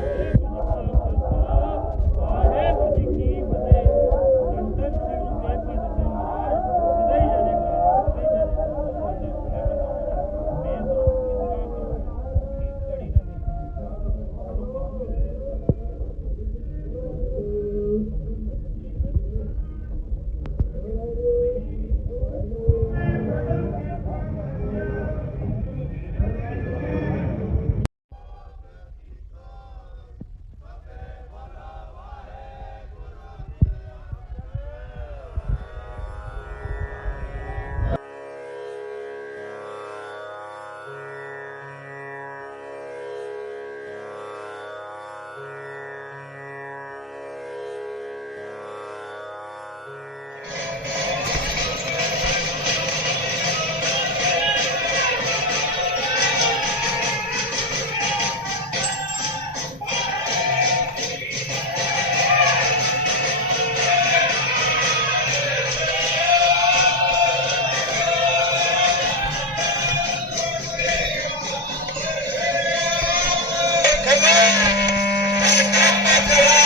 네, 감사합니다. Thank you.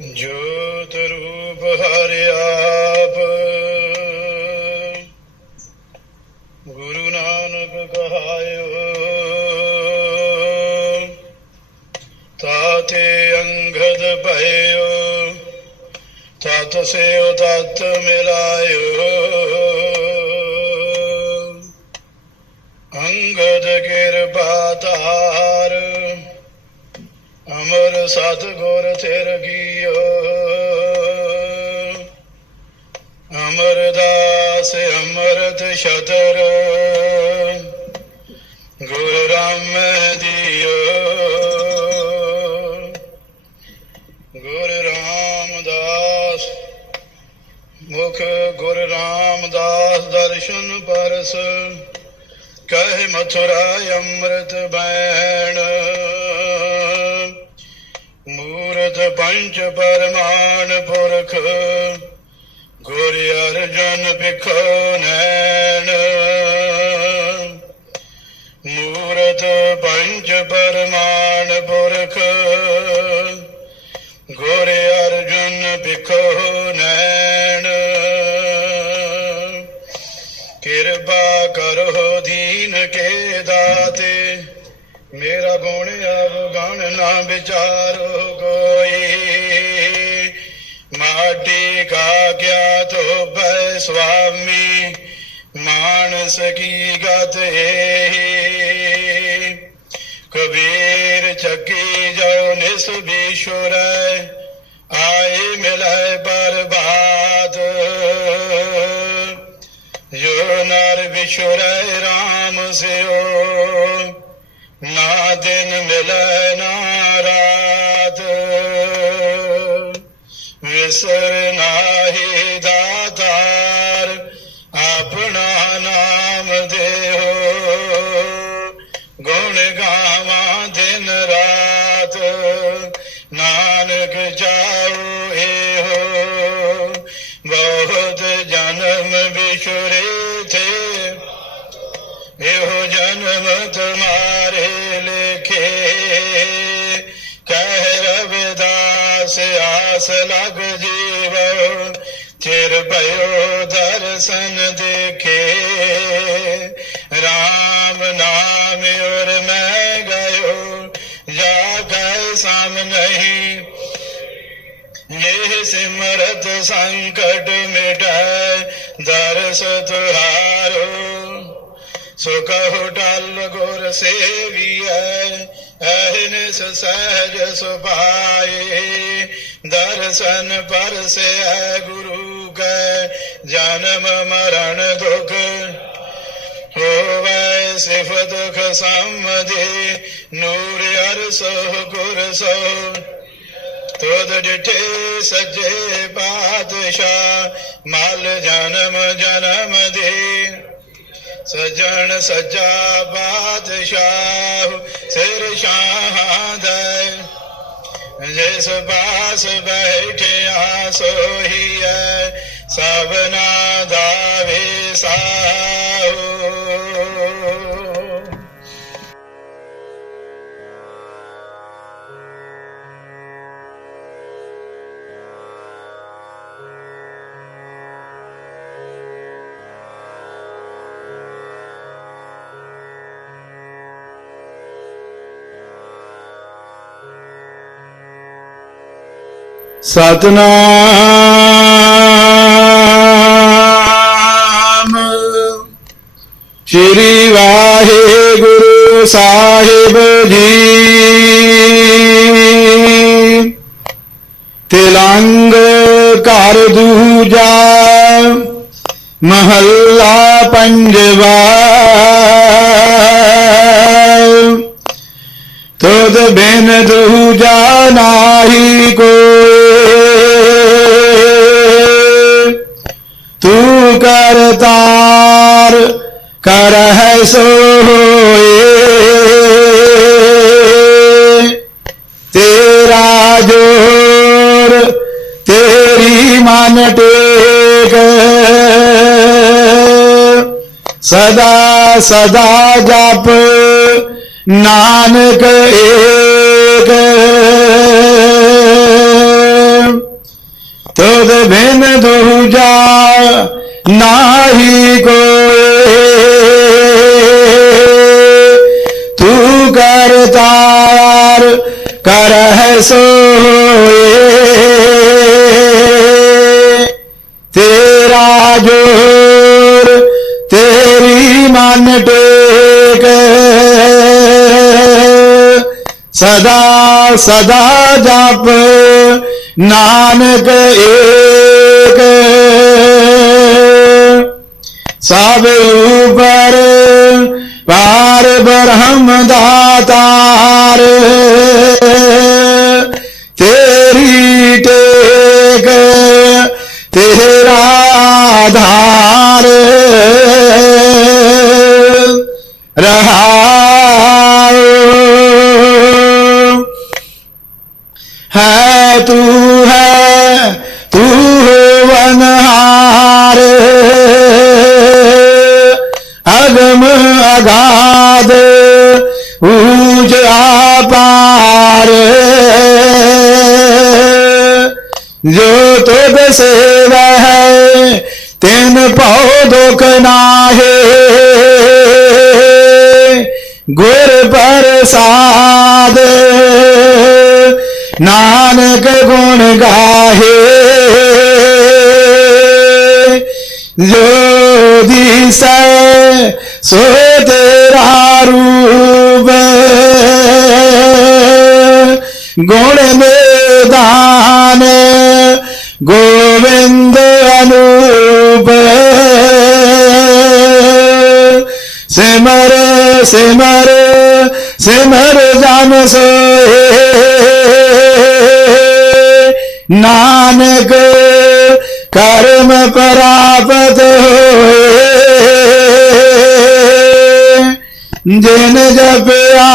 ਜੋਤ ਰੂਪ ਹਰਿ ਆਪ। ਗੁਰੂ ਨਾਨਕ ਕਹਾਇਓ, ਤਾਤੇ ਅੰਗਦ ਭਇਓ, ਤਤ ਸੇਵ ਤਤ ਮਿਲਾਇਓ। ਅੰਗਦ ਕਿਰਪਾ ਤਾਰ ਅਮਰ ਸਤ ਗੁਰ ਤੇਰ ਕੀਓ। ਅਮਰਦਾਸ ਅਮਰਤ ਸ਼ਤਰ ਗੁਰ ਰਾਮ ਦਿਓ। ਗੁਰ ਰਾਮਦਾਸ, ਮੁਖ ਗੁਰ ਰਾਮਦਾਸ ਦਰਸ਼ਨ ਪਰਸ, ਕਹਿ ਮਥੁਰਾ ਅੰਮ੍ਰਿਤ ਬੈਣ। ਮੂਰਤ ਪੰਚ ਪਰਮਾਨ ਪੁਰਖ, ਗੁਰ ਅਰਜਨ ਬਿਖੋ ਨੈਣ। ਮੂਰਤ ਪੰਚ ਪਰਮਾਨ ਪੁਰਖ, ਗੁਰ ਅਰਜਨ ਬਿਖੋ ਨੈਣ। ਗੁਣ ਅਵਗਣ ਨਾ ਵਿਚਾਰੋ ਕੋਈ। ਮਾਟੀ ਕਾ ਕਿਆ ਧੋਬੈ ਸੁਆਮੀ, ਮਾਨਸ ਕੀ ਗਤ ਏ? ਕਬੀਰ ਚੱਕੀ ਜੋ ਨਿਸ ਬੀਸ਼ੁਰ ਆਏ ਮਿਲੈ ਬਰਬਾਦ। ਜੋ ਨਰ ਵਿਸ਼ੁਰ ਰਾਮ ਸਿਓ ਨਾ ਦਿਨ ਮਿਲੈ ਨਾ ਰਾਤ। ਵਿਸਰ ਨਾਹੀ ਦਾਤਾਰ ਆਪਣਾ ਨਾਮ ਦੇਹੋ। ਗੁਣ ਗਾਵਾਂ ਦਿਨ ਰਾਤ, ਨਾਨਕ ਚਾਉ ਇਹੋ। ਬਹੁਤ ਜਨਮ ਵਿਛੁਰੇ ਥੇ, ਇਹੋ ਜਨਮ ਤੁਮਾਰੇ ਰਵਿਦਾਸ ਆਸ ਲਗ ਜੀਵ ਚਿਰ ਭਇਓ ਦਰਸ਼ਨ ਦੇਖੇ। RAM ਨਾਮ ਔਰ ਮੈਂ ਗਇਓ, ਜਾ ਗਏ ਸਮ ਨਹੀਂ। ਇਹ ਸਿਮਰਤ ਸੰਕਟ ਮਿਟੈ, ਦਰਸ ਤੁਹਾਰੋ। ਸੋ ਕਹੋ ਟਲ ਗੁਰ ਸੇਵੀਐ ਐਨਸ ਸਹਿਜ ਸੁਭਾਏ, ਦਰਸ਼ਨ ਪਰਸੈ ਗੁਰੂ ਕੈ, ਜਨਮ ਮਰਨ ਦੁਖ ਹੋਵੈ ਸਿਫ ਦੁਖ ਸਮਝੇ, ਨੂਰ ਅਰਸੋ ਗੁਰ ਸੋ। ਤੋਦ ਡਿਠੇ ਸੱਜੇ ਬਾਦਸ਼ਾਹ ਮਲ ਜਨਮ ਜਨਮ ਦੇ। ਸਜਣ ਸਜਾ ਬਾਦਸ਼ਾਹ ਸਿਰ ਸ਼ਾਹਾਂ ਦੇ ਜਿਸ ਬਾਸ ਬੈਠਿਆ ਸੋਹੀਐ ਸਭਨਾ ਦਾ ਵਿਸਾਹੋ ਸਤਨਾਮ। ਸ੍ਰੀ ਵਾਹਿਗੁਰੂ ਸਾਹਿਬ ਜੀ। ਤਿਲੰਗ ਘਰ ਦੂਜਾ, ਮਹੱਲਾ ਪੰਜਵਾ। ਤੁਧ ਬਿਨ ਦੂਜਾ ਨਾਹੀ ਕੋਈ। ਕਰਤਾਰ ਕਰ ਹੈ ਸੋਏ। ਤੇਰਾ ਜੋਰ, ਤੇਰੀ ਮਨ ਟੇਕ। ਸਦਾ ਸਦਾ ਜਪ ਨਾਨਕ ਏਕ। ਤੁਧ ਬਿਨ ਦੂਜਾ ਨਾਹੀ ਕੋਏ, ਤੂੰ ਕਰਤਾਰ ਕਰਹਿ ਸੋਏ। ਤੇਰਾ ਜੋਰ ਤੇਰੀ ਮਨ ਟੇਕ। ਸਦਾ ਸਦਾ ਜਪ ਨਾਨਕ ਏ। ਸਭ ਉਪਰ ਪਾਰ ਬ੍ਰਹਮ ਦਾਤਾਰ ਤੇਰੀ ਆਪਾਰ ਜੋ ਤੁਧ ਸੇਵਾ ਹੈ ਤਿਨ ਭਉ ਦੁਖ ਨਾਹੇ ਗੁਰ ਪ੍ਰਸਾਦ ਨਾਨਕ ਗੁਣ ਗਾਹੇ ਜੋ ਦਿਸੈ ਸੋ ਤੇਰਾ ਰੂਪ ਗੁਣ ਨਿਦਾਨ ਗੋਵਿੰਦ ਅਨੂਪ। ਸਿਮਰ ਸਿਮਰ ਸਿਮਰ ਜਨ ਸੋਏ ਨਾਨਕ ਕਰਮ ਪ੍ਰਾਪਤ ਹੋਏ। ਜਿਨ ਜਪਿਆ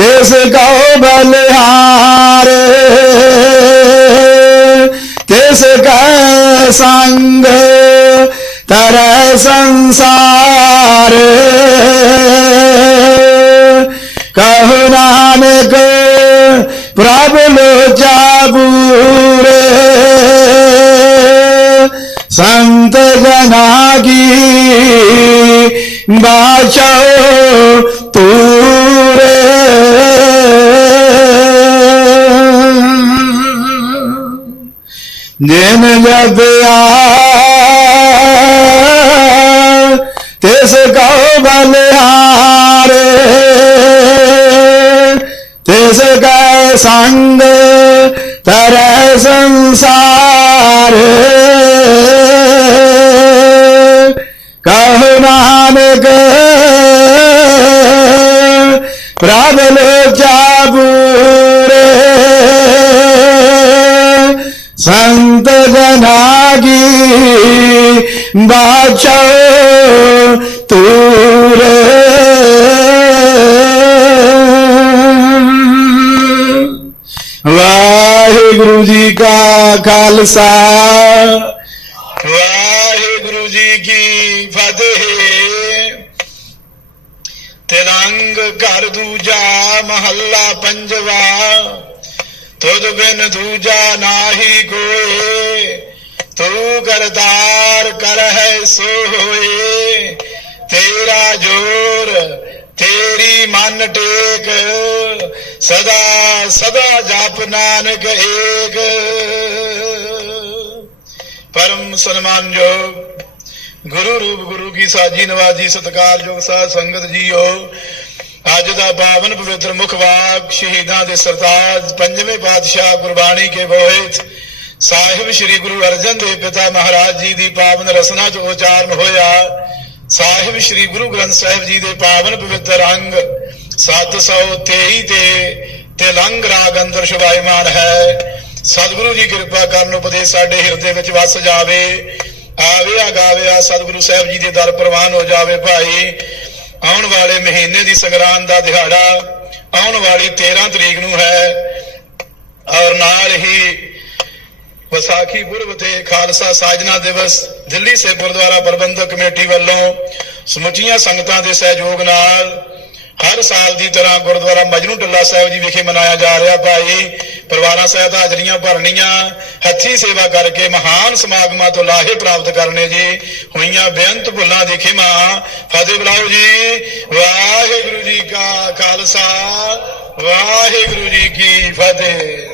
ਤਿਸ ਕਉ ਬਲਿਹਾਰ ਤਿਸ ਕੈ ਸੰਗ ਤਰੈ ਸੰਸਾਰ। ਕਹੁ ਨਾਨਕ, ਪ੍ਰਭ ਲੋਚਾ ਪੂਰੇ ਸੰਤ ਜਨਾ ਕੀ ਬਾਚੋ ਜਿਨ ਜਪਿਆ ਤਿਸ ਕਉ ਬਲਿਹਾਰ ਤਿਸ ਕੈ ਸੰਗ ਤਰੈ ਸੰਸਾਰ। ਖਾਲਸਾ। ਵਾਹਿਗੁਰੂ ਜੀ ਕੀ ਫਤਿਹ। ਤਿਲੰਗ ਘਰ ਦੂਜਾ, ਮਹੱਲਾ ਪੰਜਵਾ। ਤੁਧ ਬਿਨ ਦੂਜਾ ਨਾਹੀ ਕੋਏ। ਤੂੰ ਕਰਤਾਰ ਕਰ ਹੈ ਸੋ ਹੋਏ ਤੇਰਾ ਜੋਰ ਤੇਰੀ ਮਨ ਟੇਕ, ਸਦਾ ਸਦਾ ਜਪ ਨਾਨਕ ਏਕ। ਪਰਮ ਸਨਮਾਨਯੋਗ ਗੁਰੂ ਰੂਪ, ਗੁਰੂ ਕੀ ਸਾਜੀ, ਨਵਾਜੀ ਸਤਕਾਰਯੋਗ ਸਾਧ ਸੰਗਤ ਜੀਓ। ਅੱਜ ਦਾ ਪਾਵਨ ਪਵਿੱਤਰ ਮੁਖ ਵਾਕ, ਸ਼ਹੀਦਾਂ ਦੇ ਸਰਤਾਜ, ਪੰਜਵੇਂ ਪਾਤਸ਼ਾਹ ਗੁਰਬਾਣੀ ਕੇ ਬੋਹਿਤ। ਸਾਹਿਬ ਸ੍ਰੀ ਗੁਰੂ ਅਰਜਨ ਦੇਵ ਪਿਤਾ ਮਹਾਰਾਜ ਜੀ ਦੀ ਪਾਵਨ ਰਸਨਾ ਚ ਉਚਾਰਨ ਹੋਇਆ। ਸਾਹਿਬ ਸ੍ਰੀ ਗੁਰੂ ਗ੍ਰੰਥ ਸਾਹਿਬ ਜੀ ਦੇ ਪਾਵਨ ਪਵਿੱਤਰ ਅੰਗ 723 ਤੇ ਤਿਲੰਗ ਰਾਗ ਅੰਦਰ ਸ਼ੁਭਾਇਮਾਨ ਹੈ। ਸਤਿਗੁਰੂ ਜੀ ਕਿਰਪਾ ਕਰਨ ਉਪਦੇਸ਼ ਸਾਡੇ ਹਿਰਦੇ ਵਿੱਚ ਵਸ ਜਾਵੇ, ਆਵਿਆ ਗਾਵਿਆ ਸਤਿਗੁਰੂ ਸਾਹਿਬ ਜੀ ਦੇ ਦਰ ਪ੍ਰਵਾਨ ਹੋ ਜਾਵੇ ਭਾਈ। ਆਉਣ ਵਾਲੇ ਮਹੀਨੇ ਦੀ ਸੰਗਰਾਂਦ ਦਾ ਦਿਹਾੜਾ ਆਉਣ ਵਾਲੀ 13 ਤਰੀਕ ਨੂੰ ਹੈ, ਔਰ ਨਾਲ ਹੀ ਵਿਸਾਖੀ ਪੁਰਬ ਤੇ ਖਾਲਸਾ ਸਾਜਨਾ ਦਿਵਸ ਦਿੱਲੀ ਸੇ ਗੁਰਦੁਆਰਾ ਪ੍ਰਬੰਧਕ ਕਮੇਟੀ ਵੱਲੋਂ ਸਮੁੱਚੀਆਂ ਸੰਗਤਾਂ ਦੇ ਸਹਿਯੋਗ ਨਾਲ ਹਰ ਸਾਲ ਦੀ ਤਰ੍ਹਾਂ ਗੁਰਦੁਆਰਾ ਮਜਨੂ ਟੱਲਾ ਸਾਹਿਬ ਜੀ ਵਿਖੇ ਮਨਾਇਆ ਜਾ ਰਿਹਾ। ਭਾਈ ਪਰਿਵਾਰਾਂ ਸਹਿਤ ਹਾਜ਼ਰੀਆਂ ਭਰਨੀਆਂ, ਹੱਥੀ ਸੇਵਾ ਕਰਕੇ ਮਹਾਨ ਸਮਾਗਮਾਂ ਤੋਂ ਲਾਹੇ ਪ੍ਰਾਪਤ ਕਰਨੇ ਜੀ। ਹੋਈਆਂ ਬੇਅੰਤ ਭੁੱਲਾਂ ਦੀ ਖਿਮਾ। ਫਤਿਹ ਬੁਲਾਓ ਜੀ। ਵਾਹਿਗੁਰੂ ਜੀ ਕਾ ਖਾਲਸਾ। ਵਾਹਿਗੁਰੂ ਜੀ ਕੀ ਫਤਿਹ।